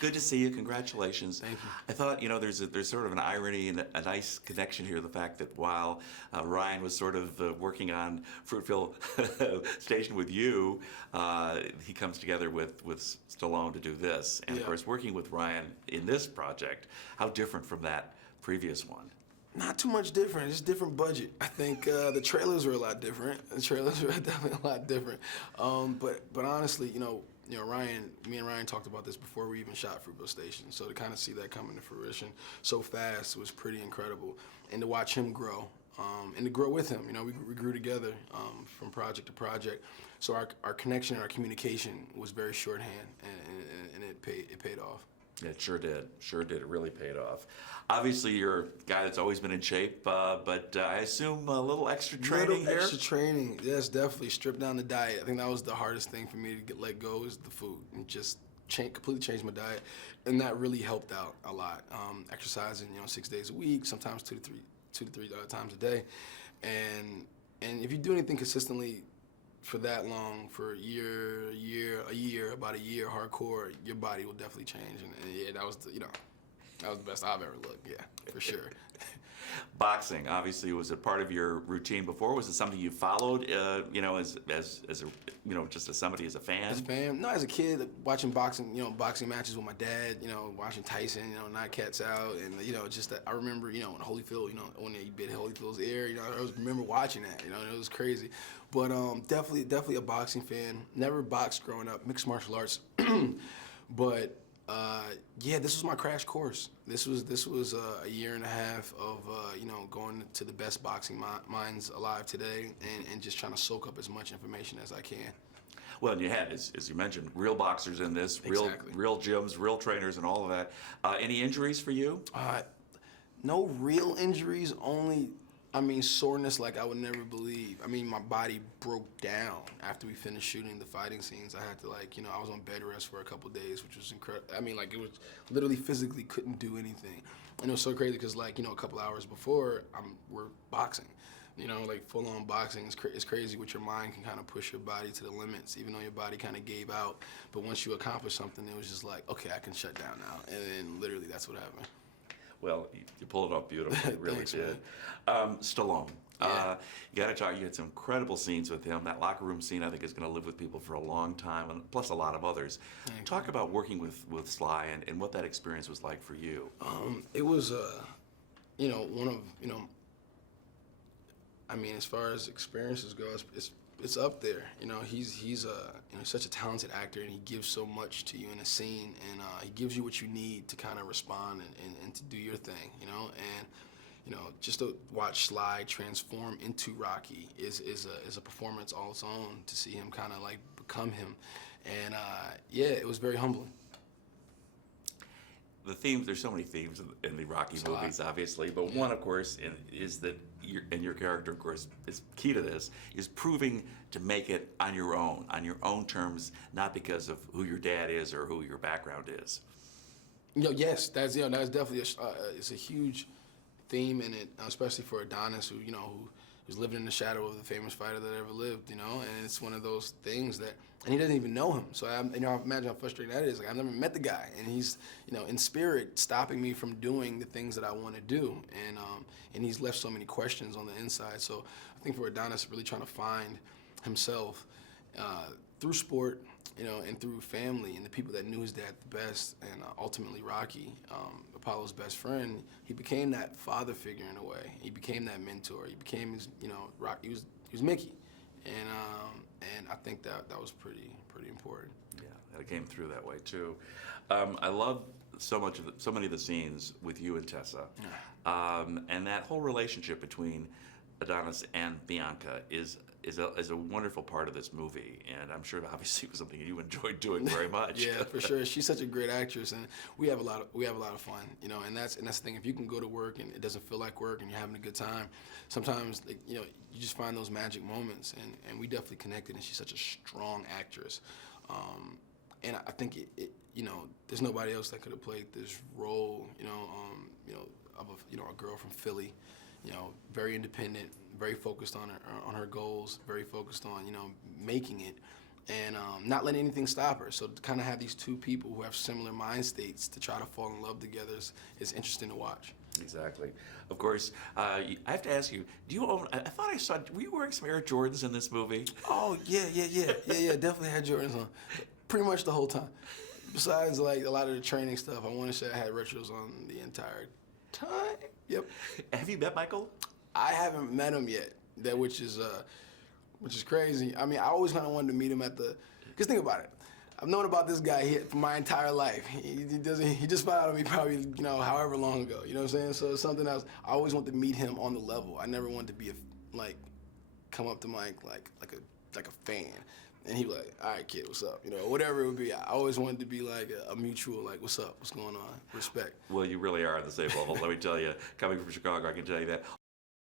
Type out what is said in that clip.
Good to see you. Congratulations. Thank you. I thought, there's sort of an irony and a nice connection here. The fact that while Ryan was sort of working on Fruitville Station with you, he comes together with Stallone to do this. And of course, working with Ryan in this project, how different from that previous one? Not too much different. It's different budget. I think the trailers were a lot different. The trailers were definitely a lot different. But honestly, Ryan, me and Ryan talked about this before we even shot Fruitville Station. So to kind of see that coming to fruition so fast was pretty incredible. And to watch him grow, and to grow with him. We grew together from project to project. So our connection and our communication was very shorthand, and it paid off. Yeah, it sure did. Sure did. It really paid off. Obviously, you're a guy that's always been in shape, but I assume a little extra training here? Extra training, yes, definitely. Strip down the diet. I think that was the hardest thing for me to let go is the food, and just completely change my diet, and that really helped out a lot. Exercising, 6 days a week, sometimes two to three times a day, and if you do anything consistently for that long, for about a year, hardcore, your body will definitely change, and yeah, that was the best I've ever looked, yeah, for sure. Boxing, obviously, was it part of your routine before? Was it something you followed, as just as somebody, as a fan? As a fan? No, as a kid, watching boxing matches with my dad, watching Tyson, knock cats out, and, just that I remember, in Holyfield, when he bit Holyfield's ear, I remember watching that, it was crazy. But definitely a boxing fan. Never boxed growing up, mixed martial arts, but yeah, this was my crash course. This was a year and a half of going to the best boxing minds alive today, and just trying to soak up as much information as I can. Well, and you had, as you mentioned, real boxers in this, Exactly. real gyms, real trainers, and all of that. Any injuries for you? No real injuries, only soreness like I would never believe. My body broke down after we finished shooting the fighting scenes. I had to I was on bed rest for a couple days, which was incredible. It was literally physically couldn't do anything. And it was so crazy because a couple hours before, we're boxing. Full on boxing is crazy what your mind can kind of push your body to the limits, even though your body kind of gave out. But once you accomplish something, it was just okay, I can shut down now. And then literally that's what happened. Well, you pulled it off beautifully, you really Thanks, did. Stallone, Yeah. you got to talk. You had some incredible scenes with him. That locker room scene, I think, is going to live with people for a long time, and plus a lot of others. Talk about working with Sly and what that experience was like for you. It was, one of, as far as experiences go, it's up there. He's such a talented actor, and he gives so much to you in a scene, and he gives you what you need to kind of respond and to do your thing, and just to watch Sly transform into Rocky is a performance all its own, to see him kind of become him, and yeah, it was very humbling. The themes, there's so many themes in the Rocky movies, obviously, but one, of course, is that your character, of course, is key to this, is proving to make it on your own terms, not because of who your dad is or who your background is. Yes, that's definitely it's a huge theme in it, especially for Adonis, who's living in the shadow of the famous fighter that ever lived, and it's one of those things that, and he doesn't even know him. So I imagine how frustrating that is. I've never met the guy, and he's, in spirit, stopping me from doing the things that I want to do, and he's left so many questions on the inside. So I think for Adonis, really trying to find himself through sport, and through family and the people that knew his dad the best, and ultimately Rocky, Apollo's best friend, he became that father figure in a way. He became that mentor. He became his, Rocky. He was Mickey, and I think that was pretty important. Yeah, that came through that way too. I love so many of the scenes with you and Tessa, and that whole relationship between Adonis and Bianca is a wonderful part of this movie, and I'm sure obviously it was something you enjoyed doing very much. Yeah, for sure. She's such a great actress, and we have a lot of fun, and that's the thing. If you can go to work and it doesn't feel like work and you're having a good time, sometimes you just find those magic moments, and we definitely connected. And she's such a strong actress, and I think there's nobody else that could have played this role, of a girl from Philly, very independent, very focused on her goals, very focused on making it, and not letting anything stop her. So to kind of have these two people who have similar mind states to try to fall in love together is interesting to watch. Exactly. Of course, I have to ask you, do you own, I thought I saw, were you wearing some Air Jordans in this movie? Oh, yeah, definitely had Jordans on pretty much the whole time. Besides, like, a lot of the training stuff, I want to say I had retros on the entire time. Yep. Have you met Michael? I haven't met him yet, which is crazy. I mean, I always kind of wanted to meet him because think about it. I've known about this guy for my entire life. He just found out of me probably, however long ago. You know what I'm saying? So it's something else. I always wanted to meet him on the level. I never wanted to be come up to Mike like a fan. And he was like, all right, kid, what's up? Whatever it would be. I always wanted to be like a mutual, like, what's up? What's going on? Respect. Well, you really are on the same level. Let me tell you, coming from Chicago, I can tell you that.